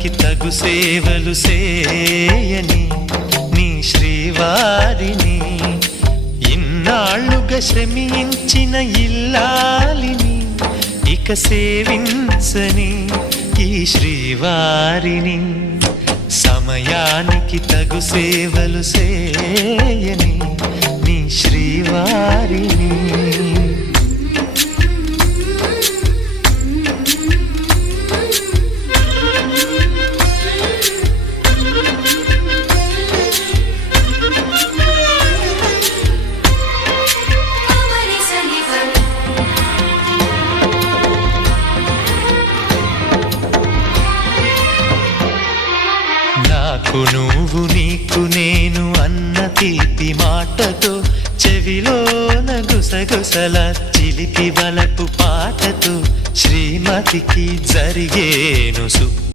సమయానికి తగు సేవలు సేయని నీ శ్రీవారిని, ఇన్నాళ్ళుగా శ్రమించిన ఇల్లాలిని ఇక సేవించని ఈ శ్రీవారిని. సమయానికి తగు సేవలు సేయని నీ శ్రీవారిని. నాకు నువ్వు నీకు నేను అన్న తీపి మాటతో, చెవిలోన గుసగుసల చిలిపి వలపు పాటతో శ్రీమతికి జరిగేను